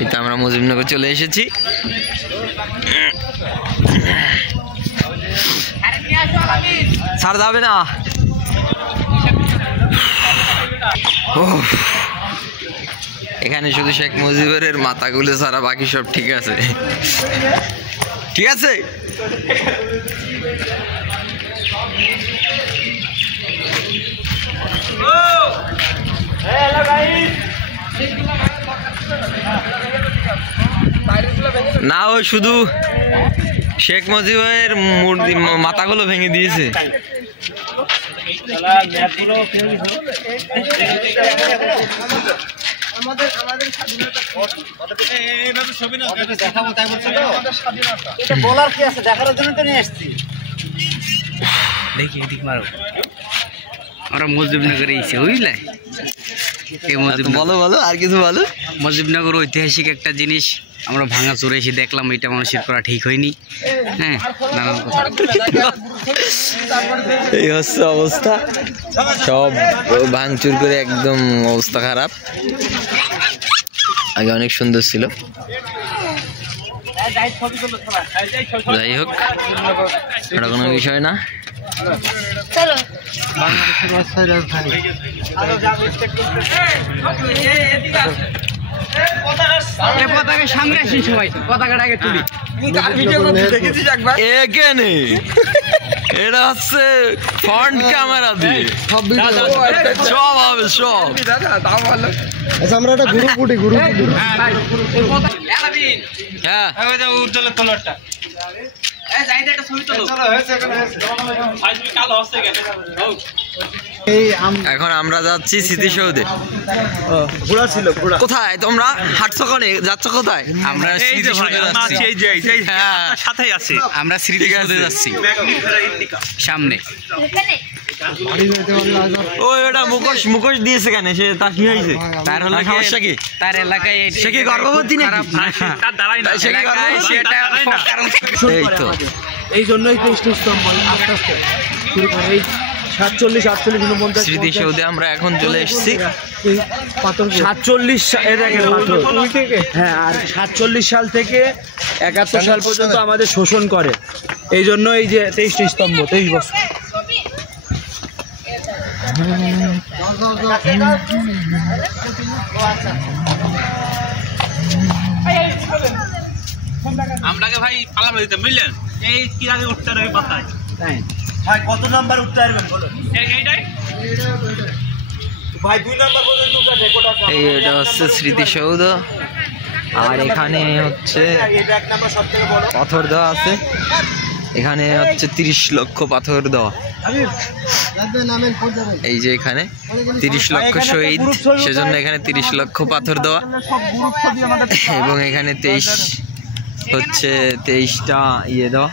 এই তো আমরা মুজিবনগর চলে এসেছি। ছাড় যাবে না। এখানে শুধু শেখ মুজিবের মাথাগুলো ছাড়া বাকি সব ঠিক আছে। ঠিক আছে। না ও শুধু শেখ মুজিবের মূর্তি মাথাগুলো ভেঙে দিয়েছে। আমরা মুজিবনগরে এসে বুঝলে, বলো বলো আর কিছু বলো। মুজিবনগর ঐতিহাসিক একটা জিনিস আমরা ভাঙা চোরে এসে দেখলাম, এটা মানুষের করা ঠিক হয়নি। হ্যাঁ, নানান কথা। এই হচ্ছে অবস্থা, সব ভাঙচুর করে একদম অবস্থা খারাপ। আগে অনেক সুন্দর ছিল। যাই হোক, এটা কোনো বিষয় না। সামনে আসি সবাই, পতাকাটা আগে তুলি। এখানে এটা হচ্ছে ফ্রন্ট ক্যামেরা দিয়ে সব হবে সব। আমরা একটা গ্রুপ উঠি, গ্রুপ উঠি। হ্যাঁ, উজ্জ্বলের তলোয়ারটা এখন আমরা যাচ্ছি স্মৃতিসৌধে। কোথায় তোমরা হাঁটছো? কোনে যাচ্ছ? কোথায়? আমরা স্মৃতিসৌধে যাচ্ছি। সাথেই আছি আমরা স্মৃতিসৌধে যাচ্ছি সামনে। ওই ওটা মুখোশ মুখোশ দিয়েছে কেন? সে তার কি হয়েছে? তার হলো সমস্যা কি? তার এলাকায় সে কি গর্ভবতী নাকি? তার দাঁড়াই না, সে কি গর্ভবতী? এই তো এই জন্যই তো স্তম্ভ আস্তে আস্তে শুরু করে। এই 47, 48, 49 স্মৃতিসৌধে আমরা এখন চলে এসেছি। 47 এর আগে পাথর। হ্যাঁ, আর 47 সাল থেকে 71 সাল পর্যন্ত আমাদের শোষণ করে। এই জন্য এই যে 23টি স্তম্ভ, 23 বছর। আমরাকে ভাই পালা দিতে বুঝলেন, এই কি আগে উঠতে হবে পাতায়। ভাই কত নাম্বার উঠতে পারবেন বলুন? এইটাই ভাই 2 নাম্বার পর্যন্ত উঠতে কোটা। এই এটা হচ্ছে স্মৃতিসৌধ, আর এখানে হচ্ছে পাথর দেওয়া আছে। এখানে হচ্ছে 30 লক্ষ পাথর দেওয়া। এই যে এখানে 30 লক্ষ শহীদ, সেজন্য এখানে 30 লক্ষ পাথর দেওয়া। এবং এখানে 23টা ইয়ে দেওয়া।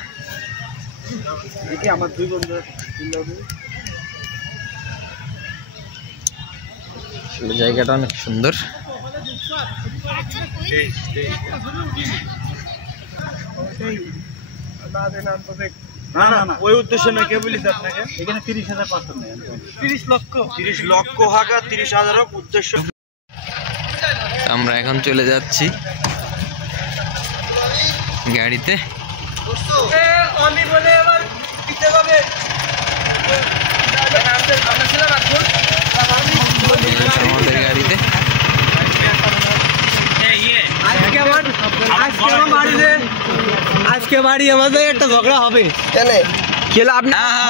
জায়গাটা অনেক সুন্দর। না না না, ওই উদ্দেশ্য নয়। কে বলিস আপনাকে? এখানে 30,000 পাথর নেই। 30 লক্ষ হাগা 30,000 উদ্দেশ্য। আমরা এখন চলে যাচ্ছি গাড়িতে। আমাদের গাড়িতে আজকে বাড়ি আমাদের একটা ঝগড়া হবে।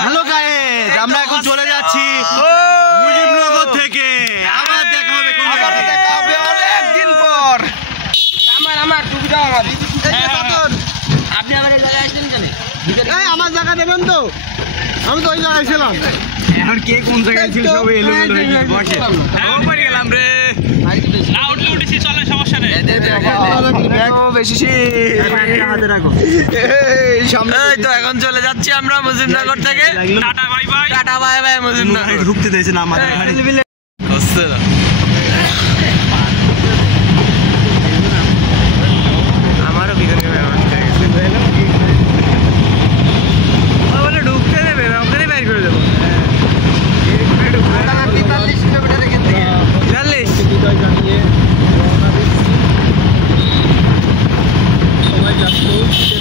হ্যালো গাইস, আমরা এখন চলে যাচ্ছি মুজিবনগর থেকে। আবার দেখা হবে অনেকদিন পর। আমার টুপিটা আমার। আপনি আমার এই জায়গায় আসছেন কেন? এই আমার জায়গা দেবেন তো? আমি তো ওই জায়গায় ছিলাম। এখন কে কোন জায়গায় ছিল সব এলোমেলো হয়ে গেছে। বসে পড়ে গেলাম রে। না উঠলে উঠেছি, চলে, সমস্যা নেই। হাতে রাখো। এই তো এখন চলে যাচ্ছি আমরা মুজিবনগর থেকে। Tata bye bye. Tata bye bye Mujibnagar. ঢুকতে দিয়েছে না আমাদের গাড়ি। হচ্ছে না। আমারও বিঘন ঢুকতে দেবে না, ওখানে বাইর করে দেবো। 45 কিলোমিটার এখান থেকে। 40 পৌঁছে